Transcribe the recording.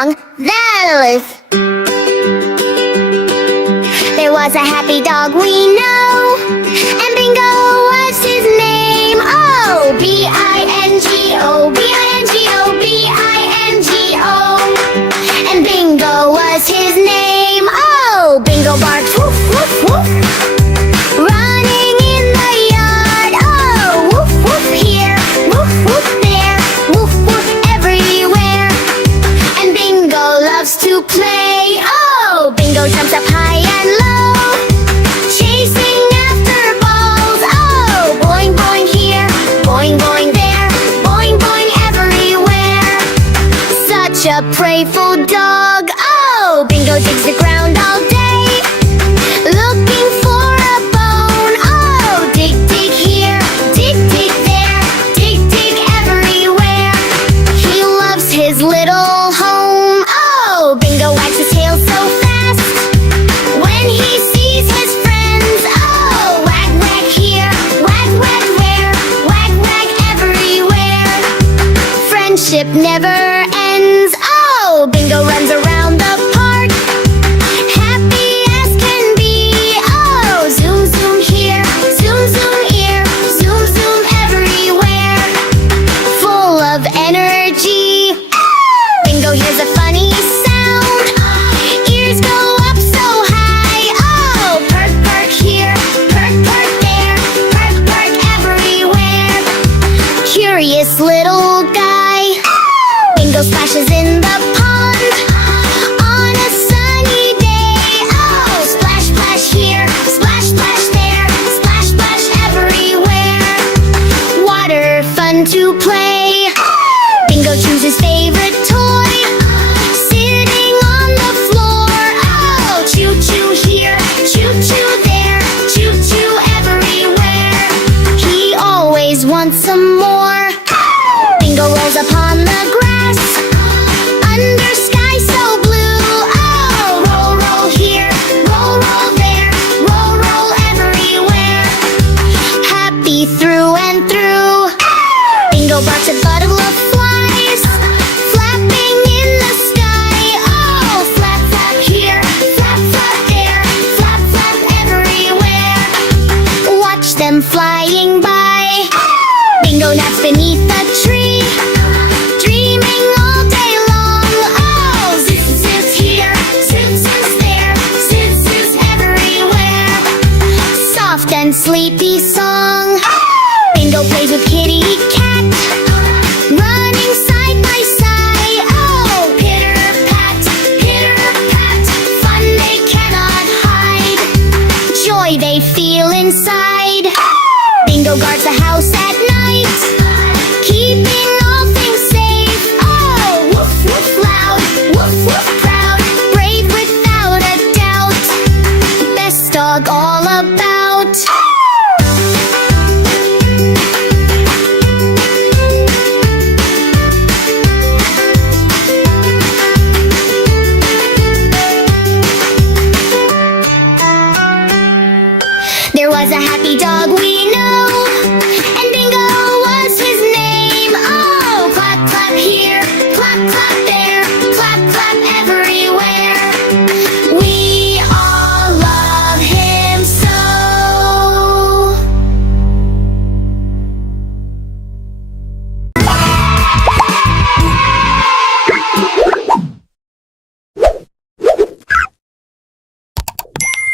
song that is. There was a happy dog we know, and Bingo was his name. Oh, B-I-N-G-O, B-I-N-G-O, B-I-N-G-O. And Bingo was his name. Oh, Bingo barks, woof, woof, woof. Running in the yard. Oh, woof, woof here, woof, woof there, woof, woof everywhere. And Bingo loves to play. Oh, Bingo jumps up high and low, chasing after balls. Oh, boing, boing here, boing, boing there, boing, boing everywhere. Such a playful dog. Oh, Bingo digs the ground all day, looking for a bone. Oh, dig, dig here, dig, dig there, dig, dig everywhere. He loves his little home. Oh, Bingo wags his tail so fast when he sees his friends. Oh, wag, wag here, wag, wag there, wag, wag everywhere. Friendship never ends. Oh, Bingo runs around the park, happy as can be. Oh, zoom, zoom here, zoom, zoom here, zoom, zoom everywhere. Full of energy. Bingo hears a funny sound, ears go up so high. Oh, perk, perk here, perk, perk there, perk, perk everywhere. Curious little guy. Bingo splashes in the pond on a sunny day. Oh, splash, splash here, splash, splash there, splash, splash everywhere. Water fun to play. Bingo chooses favorite toy, sitting on the floor. Oh, choo choo here, choo choo there, choo choo everywhere. He always wants some more. Bingo rolls upon the grass, under sky so blue. Oh, roll, roll here, roll, roll there, roll, roll everywhere. Happy through and through. Bingo barks at bottle of flies, flapping in the sky. Oh, flap, flap here, flap, flap there, flap, flap everywhere. Watch them flying by. Bingo naps beneath the tree, dreaming all day long. Oh, zoos, zoos here, zoos, zoos there, zoos, zoos everywhere. Soft and sleepy song. Bingo plays with kitty cat, running side by side. Oh, pitter pat, fun they cannot hide, joy they feel inside. Bingo guards the house at night, keeping all things safe. Oh, woof, woof loud, woof, woof proud, brave without a doubt, best dog all about. There was a happy dog we know,